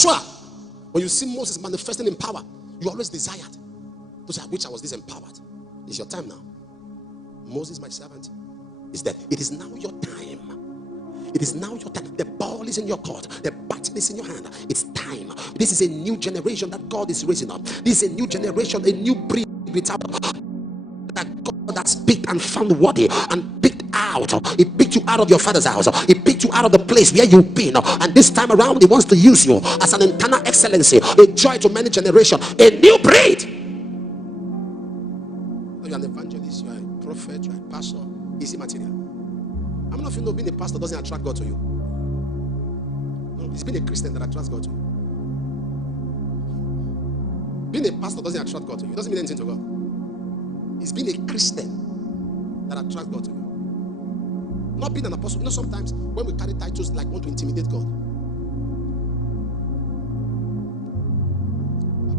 Joshua, when you see Moses manifesting in power, you always desired to say, I wish I was this empowered. It's your time now. Moses, my servant, is dead. It is now your time. It is now your time. The ball is in your court. The battle is in your hand. It's time. This is a new generation that God is raising up. This is a new generation, a new breed that God has picked and found worthy and picked out. He picked you out of your father's house. He picked you out of the place where you've been. And this time around, he wants to use you as an internal excellency, a joy to many generations, a new breed. You're an evangelist, you're a prophet, you're a pastor. Easy material. How many of you know being a pastor doesn't attract God to you? No, it's being a Christian that attracts God to you. Being a pastor doesn't attract God to you. It doesn't mean anything to God. It's being a Christian that attracts God to you. Not being an apostle. You know, sometimes when we carry titles like want to intimidate God.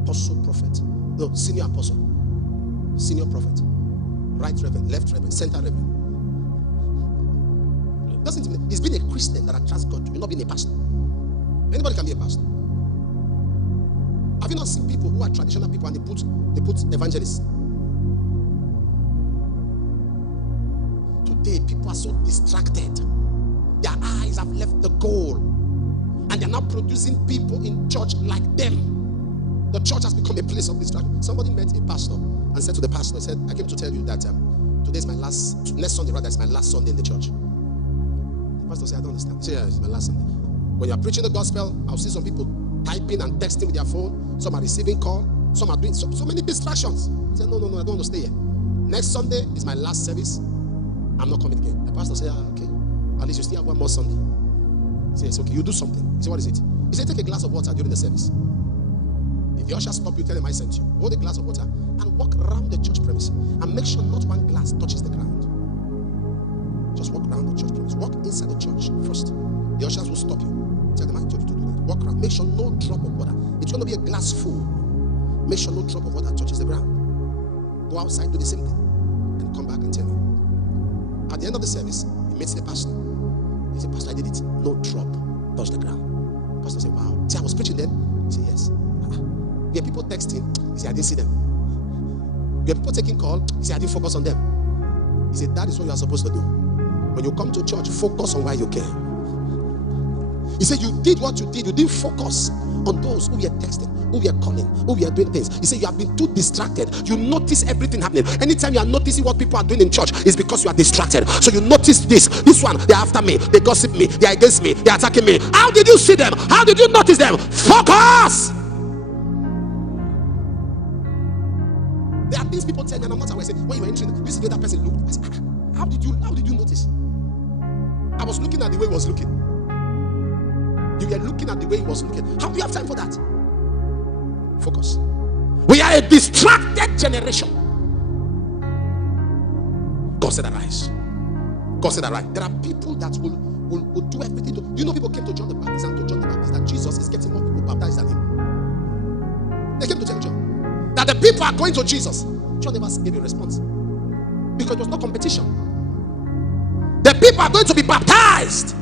Apostle, prophet. No, senior apostle. Senior prophet. Right reverend, left reverend, center reverend. Doesn't mean it's being a Christian that attracts God to you, not being a pastor. Anybody can be a pastor. Have you not seen people who are traditional people and they put evangelists? Today, people are so distracted. Their eyes have left the goal, and they're now producing people in church like them. The church has become a place of distraction. Somebody met a pastor and said to the pastor, he said, I came to tell you that today's my last, next Sunday rather, is my last Sunday in the church. The pastor said, I don't understand. He said, yeah, it's my last Sunday. When you are preaching the gospel, I'll see some people typing and texting with their phone. Some are receiving call. Some are doing so many distractions. He said, no, I don't want to stay here. Next Sunday is my last service. I'm not coming again. The pastor said, okay. At least you still have one more Sunday. He said, it's okay. You do something. He said, what is it? He said, take a glass of water during the service. If the usher stop you, tell him I sent you. Hold a glass of water and walk around the church premise and make sure not one glass touches the ground. Just walk around the church premise. Walk inside the church first. The ushers will stop you. Tell them I told you to do that. Walk around. Make sure no drop of water. It's going to be a glass full. Make sure no drop of water touches the ground. Go outside, do the same thing, and come back and tell me. At the end of the service, he meets the pastor. He said, Pastor, I did it. No drop touched the ground. The pastor said, wow. See, I was preaching then? He said, yes. We have people texting. He said, I didn't see them. We have people taking call. He said, I didn't focus on them. He said, that is what you are supposed to do. When you come to church, focus on why you care. He said, you did what you did. You didn't focus on those who were texting, who were calling, who were doing things. He said, you have been too distracted. You notice everything happening. Anytime you are noticing what people are doing in church, it's because you are distracted. So you notice this one, they're after me, they gossip me, they're against me, they're attacking me. How did you see them? How did you notice them? Focus! There are things people tell me, and I'm not aware. I say, when you were entering, this is the other person looked. I said, how did you notice? I was looking at the way he was looking. You were looking at the way he was looking. How do you have time for that? Focus. We are a distracted generation. God said arise. God said arise. There are people that will do everything. You know, people came to John the Baptist and told John the Baptist that Jesus is getting more people baptized than him. They came to tell John that the people are going to Jesus. John never gave a response because there was no competition. The people are going to be baptized.